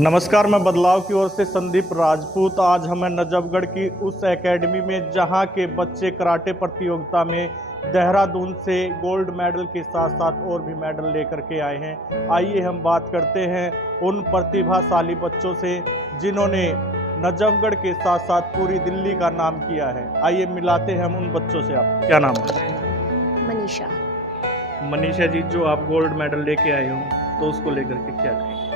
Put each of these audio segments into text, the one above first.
नमस्कार, मैं बदलाव की ओर से संदीप राजपूत। आज हमें नजफगढ़ की उस एकेडमी में जहां के बच्चे कराटे प्रतियोगिता में देहरादून से गोल्ड मेडल के साथ साथ और भी मेडल लेकर के आए हैं। आइए हम बात करते हैं उन प्रतिभाशाली बच्चों से जिन्होंने नजफगढ़ के साथ साथ पूरी दिल्ली का नाम किया है। आइए मिलाते हैं हम उन बच्चों से। आप क्या नाम है? मनीषा। मनीषा जी, जो आप गोल्ड मेडल लेके आए हो तो उसको लेकर के क्या कहेंगे?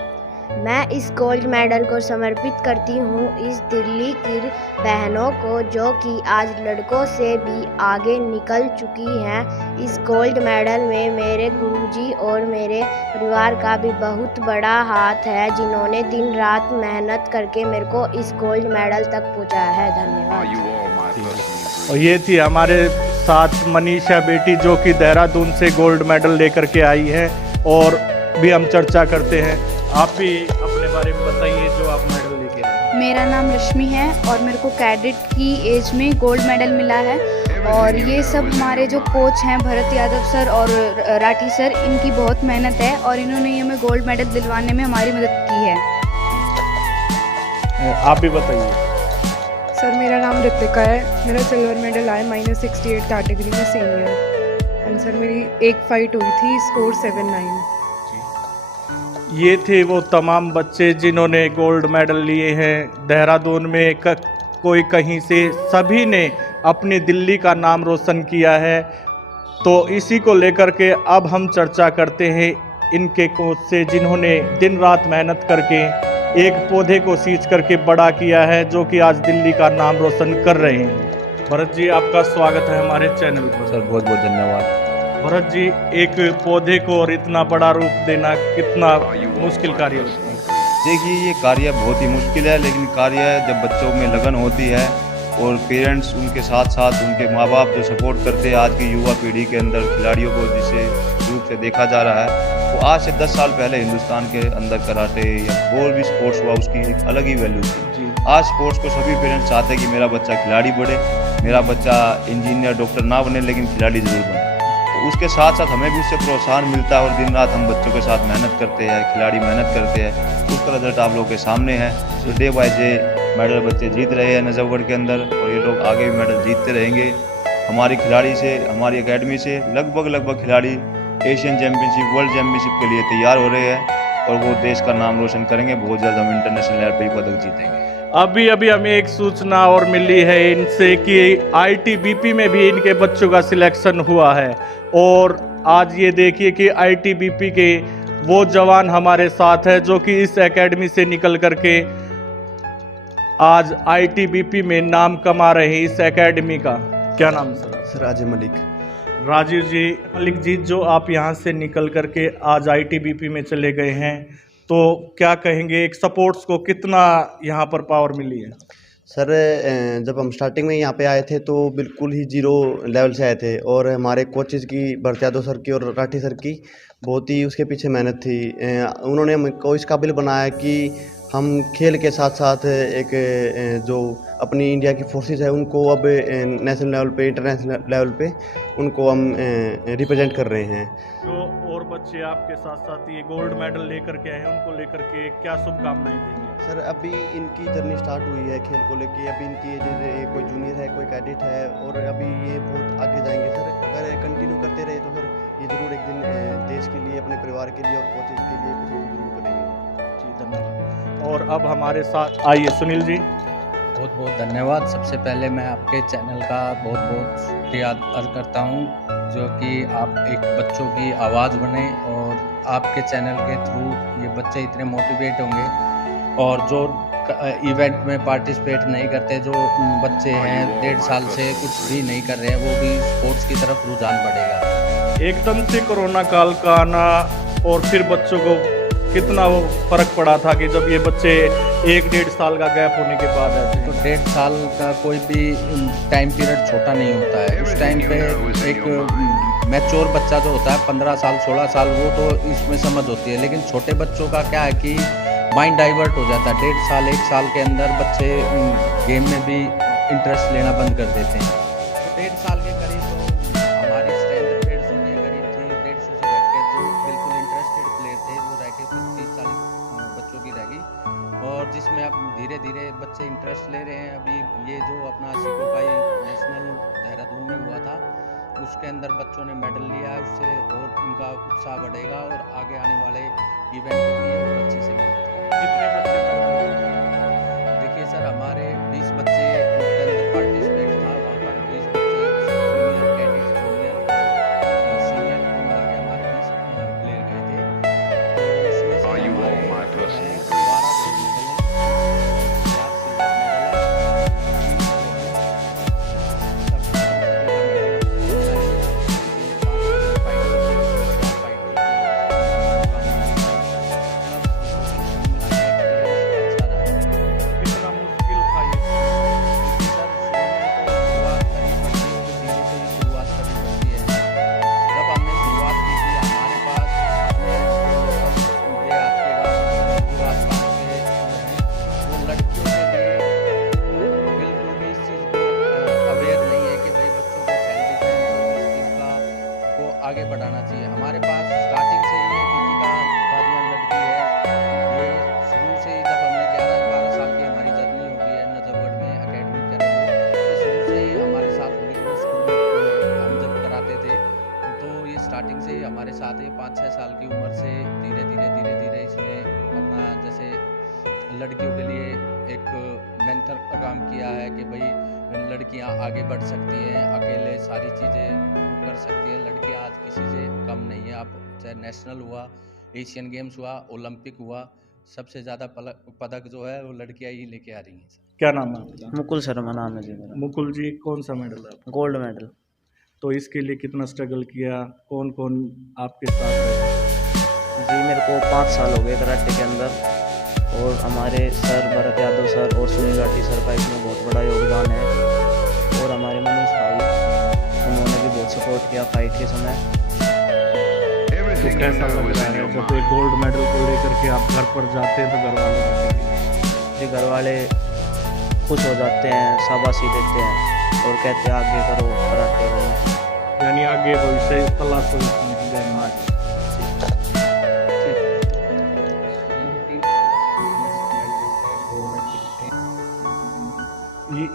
मैं इस गोल्ड मेडल को समर्पित करती हूँ इस दिल्ली की बहनों को जो कि आज लड़कों से भी आगे निकल चुकी हैं। इस गोल्ड मेडल में मेरे गुरुजी और मेरे परिवार का भी बहुत बड़ा हाथ है, जिन्होंने दिन रात मेहनत करके मेरे को इस गोल्ड मेडल तक पहुँचाया है। धन्यवाद। और ये थी हमारे साथ मनीषा बेटी जो कि देहरादून से गोल्ड मेडल लेकर के आई है। और भी हम चर्चा करते हैं। आप भी अपने बारे में बताइए जो आप मेडल लेके आए। मेरा नाम रश्मि है और मेरे को कैडेट की एज में गोल्ड मेडल मिला है। और ये सब हमारे जो कोच हैं भरत यादव सर और राठी सर, इनकी बहुत मेहनत है और इन्होंने हमें गोल्ड मेडल दिलवाने में हमारी मदद की है। आप भी बताइए। सर, मेरा नाम ऋतिका है। मेरा सिल्वर मेडल आया -68 कैटेगरी में सीनियर। एंड सर, मेरी एक फाइट हुई थी, स्कोर 7-9। ये थे वो तमाम बच्चे जिन्होंने गोल्ड मेडल लिए हैं देहरादून में। कोई कहीं से, सभी ने अपनी दिल्ली का नाम रोशन किया है। तो इसी को लेकर के अब हम चर्चा करते हैं इनके कोच से जिन्होंने दिन रात मेहनत करके एक पौधे को सींच करके बड़ा किया है, जो कि आज दिल्ली का नाम रोशन कर रहे हैं। भरत जी, आपका स्वागत है हमारे चैनल पर। सर, बहुत बहुत धन्यवाद। भरत जी, एक पौधे को और इतना बड़ा रूप देना कितना मुश्किल कार्य है? देखिए, ये कार्य बहुत ही मुश्किल है, लेकिन कार्य जब बच्चों में लगन होती है और पेरेंट्स उनके साथ साथ उनके माँ बाप जो सपोर्ट करते हैं आज की युवा पीढ़ी के अंदर खिलाड़ियों को, जिसे रूप से देखा जा रहा है, तो आज से 10 साल पहले हिंदुस्तान के अंदर कराटे या कोई भी स्पोर्ट्स हुआ उसकी एक अलग ही वैल्यू थी। आज स्पोर्ट्स को सभी पेरेंट्स चाहते हैं कि मेरा बच्चा खिलाड़ी बने, मेरा बच्चा इंजीनियर डॉक्टर ना बने लेकिन खिलाड़ी जरूर बने। तो उसके साथ साथ हमें भी उससे प्रोत्साहन मिलता है और दिन रात हम बच्चों के साथ मेहनत करते हैं, खिलाड़ी मेहनत करते हैं। उसका रिजल्ट आप लोगों के सामने है। तो डे बाय डे मेडल बच्चे जीत रहे हैं नजफगढ़ के अंदर और ये लोग आगे भी मेडल जीतते रहेंगे। हमारी खिलाड़ी से, हमारी एकेडमी से लगभग खिलाड़ी एशियन चैम्पियनशिप, वर्ल्ड चैम्पियनशिप के लिए तैयार हो रहे हैं और वो देश का नाम रोशन करेंगे। बहुत जल्द हम इंटरनेशनल लेवल पर पदक जीतेंगे। अभी हमें एक सूचना और मिली है इनसे कि आईटीबीपी में भी इनके बच्चों का सिलेक्शन हुआ है। और आज ये देखिए कि आईटीबीपी के वो जवान हमारे साथ है जो कि इस एकेडमी से निकल करके आज आईटीबीपी में नाम कमा रहे हैं इस एकेडमी का। क्या नाम है सर? सर, राजीव मलिक। राजीव जी, मलिक जी, जो आप यहाँ से निकल करके आज आईटीबीपी में चले गए हैं, तो क्या कहेंगे, एक सपोर्ट्स को कितना यहाँ पर पावर मिली है? सर, जब हम स्टार्टिंग में यहाँ पे आए थे तो बिल्कुल ही जीरो लेवल से आए थे और हमारे कोचेज़ की, भरत यादव सर की और राठी सर की बहुत ही उसके पीछे मेहनत थी। उन्होंने हमको इस काबिल बनाया कि हम खेल के साथ साथ एक जो अपनी इंडिया की फोर्सेस है उनको अब नेशनल लेवल पे, इंटरनेशनल लेवल पे उनको हम रिप्रेजेंट कर रहे हैं। जो और बच्चे आपके साथ साथ ये गोल्ड मेडल लेकर के आए हैं, उनको लेकर के क्या शुभकामनाएं देंगे? सर, अभी इनकी जर्नी स्टार्ट हुई है खेल को लेके। अभी इनकी जैसे कोई जूनियर है, कोई कैडेट है और अभी ये बहुत आगे जाएंगे। सर, अगर कंटिन्यू करते रहे तो सर ये ज़रूर एक दिन देश के लिए, अपने परिवार के लिए और कोचेज के लिए कुछ जरूर करेंगे। जी, धन्यवाद। और अब हमारे साथ आइए सुनील जी। बहुत बहुत धन्यवाद। सबसे पहले मैं आपके चैनल का बहुत बहुत शुक्रिया अदा करता हूँ, जो कि आप एक बच्चों की आवाज़ बने और आपके चैनल के थ्रू ये बच्चे इतने मोटिवेट होंगे। और जो इवेंट में पार्टिसिपेट नहीं करते, जो बच्चे हैं 1.5 साल से कुछ भी नहीं कर रहे हैं, वो भी स्पोर्ट्स की तरफ रुझान बढ़ेगा। एकदम से कोरोना काल का आना और फिर बच्चों को कितना वो फर्क पड़ा था कि जब ये बच्चे 1-1.5 साल का गैप होने के बाद आए थे। तो 1.5 साल का कोई भी टाइम पीरियड छोटा नहीं होता है। उस टाइम पे एक मैच्योर बच्चा जो होता है 15 साल 16 साल, वो तो इसमें समझ होती है, लेकिन छोटे बच्चों का क्या है कि माइंड डाइवर्ट हो जाता है। 1.5 साल 1 साल के अंदर बच्चे गेम में भी इंटरेस्ट लेना बंद कर देते हैं। तो 1.5 साल के करीब तो हमारी स्ट्रेंथ 150 के करीब थी। 150 से घट के जो बिल्कुल इंटरेस्टेड प्लेयर थे वो रह के 30-40 बच्चों की रह गई। और जिसमें अब धीरे धीरे बच्चे इंटरेस्ट ले रहे हैं। अभी ये जो अपना सिकोकाई नेशनल देहरादून में हुआ था, उसके अंदर बच्चों ने मेडल लिया है, उससे और उनका उत्साह बढ़ेगा और आगे आने वाले इवेंटों में और अच्छे से मेहनत करेंगे। कितने बच्चे पार्टिसिपेट देखिए सर, हमारे 20 बच्चे उसके अंदर पार्टिसिपेट था, वहाँ पर 20 बच्चे जूनियर कैडेट जूनियर सीनियर को मिला के हमारे 20 प्लेयर गए थे। तो उसमें से हमारे 12 गोल्ड मेडल हैं, 4 सिल्वर मेडल हैं, 20 जो है सब सभी का मेडल होता है। ये 5 फाइट होती है, 4 फाइट होती है, मिला के एक्सपीरियंस अच्छा रहा। कितना मुश्किल था ये? देखिए सर, शुरुआत करनी पड़ती है, तो धीरे से ही शुरुआत करनी पड़ती है। जब हमने शुरुआत की थी, हमारे पास अपने जो लोकल देहात के गाँव जो आसपास के वो हैं, वो लड़कियों के लिए बिल्कुल भी इस चीज़ को अवेयर नहीं है कि भाई बच्चों को सेल्फ डिफेंस और इस चीज़ का को आगे बढ़ाना चाहिए। हमारे पास स्टार्टिंग से ही दीपिका कादियान लड़की है, ये शुरू से ही जब हमने 11-12 साल की हमारी जर्नी हो गई है नजफगढ़ में एकेडमी करे हुए, ये शुरू से ही हमारे साथ होली क्रॉस स्कूल में हम जब कराते थे, तो ये स्टार्टिंग से ही हमारे साथ है। 5-6 साल की उम्र से धीरे धीरे इसने अपना जैसे लड़कियों के लिए एक मेंटर का काम किया है कि भाई लड़कियां आगे बढ़ सकती हैं, अकेले सारी चीज़ें वो कर सकती हैं, लड़कियां आज किसी से कम नहीं है। आप चाहे नेशनल हुआ, एशियन गेम्स हुआ, ओलंपिक हुआ, सबसे ज़्यादा पदक जो है वो लड़कियां ही लेके आ रही हैं सर। क्या नाम है आपका? मुकुल शर्मा नाम है जी मेरा। मुकुल जी, कौन सा मेडल है? Gold medal. तो इसके लिए कितना स्ट्रगल किया? कौन कौन आपके साथ रहे? जी मेरे को 5 साल हो गए कराटे के अंदर, और हमारे सर भरत यादव सर और सुनील राठी सर का इसमें बहुत बड़ा योगदान है, और हमारे मनोज भाई, उन्होंने भी बहुत सपोर्ट किया फाइट के समय। तो कैसा लग रहा है जब एक गोल्ड मेडल को लेकर के आप घर पर जाते हैं तो घर वालों को? जी घर वाले खुश हो जाते हैं, शाबाशी देते हैं और कहते हैं आगे करो कराटे को। यानी आगे भविष्य तलाश हो इसमें।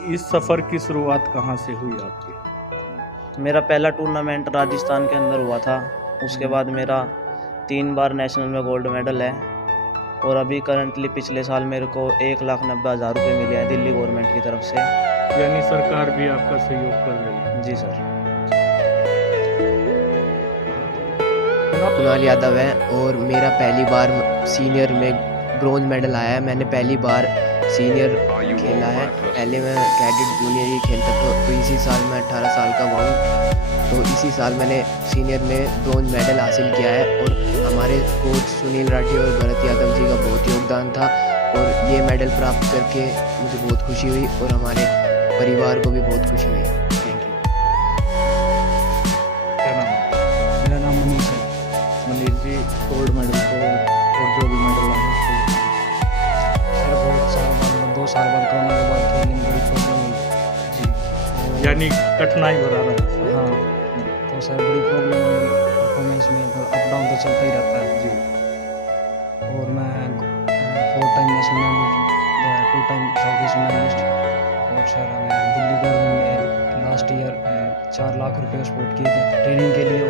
इस सफ़र की शुरुआत कहाँ से हुई आपकी? मेरा पहला टूर्नामेंट राजस्थान के अंदर हुआ था, उसके बाद मेरा 3 बार नेशनल में गोल्ड मेडल है, और अभी करंटली पिछले साल मेरे को 1,90,000 रुपये मिले हैं दिल्ली गवर्नमेंट की तरफ से। यानी सरकार भी आपका सहयोग कर रही है? जी सर। कुणाल यादव है, और मेरा पहली बार सीनियर में ब्रॉन्ज मेडल आया है। मैंने पहली बार सीनियर खेला है, पहले मैं कैडेट जूनियर ही खेलता था, तो इसी साल मैं 18 साल का हुआ हूँ, तो इसी साल मैंने सीनियर में ब्रॉन्ज मेडल हासिल किया है। और हमारे कोच सुनील राठी और भरत यादव जी का बहुत योगदान था, और ये मेडल प्राप्त करके मुझे बहुत खुशी हुई और हमारे परिवार को भी बहुत खुशी हुई। Thank you. क्या नाम है? मेरा नाम मनीष है। मनीष जी, गोल्ड मेडल को और जो भी मेडल आए उसको सर बहुत साल बाद 2 साल बाद कोरोना के बाद खेलने में बड़ी प्रॉब्लम हुई जी, यानी कठिनाई भरा रहा। हाँ, तो सर बड़ी प्रॉब्लम हुई परफॉर्मेंस में, तो अप डाउन तो चलता ही रहता है जी। और मैं 4 time national medalist, 2 time south east medalist, और सर मैं दिल्ली गवर्नमेंट ने लास्ट ईयर 4 लाख रुपये सपोर्ट किए थे ट्रेनिंग के लिए,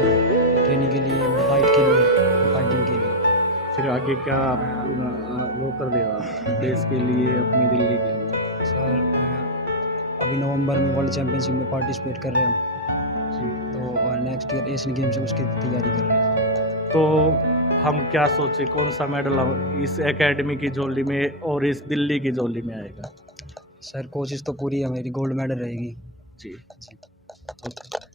फाइट के लिए, फाइटिंग के लिए। फिर आगे क्या आप वो कर रहे हो आप देश के लिए, अपनी दिल्ली के लिए? सर अभी नवंबर में वर्ल्ड चैम्पियनशिप में पार्टिसिपेट कर रहे हैं जी। तो नेक्स्ट ईयर एशियन गेम्स है उसकी तैयारी कर रहे हैं। तो हम क्या सोचे कौन सा मेडल इस एकेडमी की झोली में और इस दिल्ली की झोली में आएगा? सर कोशिश तो पूरी है मेरी, गोल्ड मेडल रहेगी जी। जी। ओके।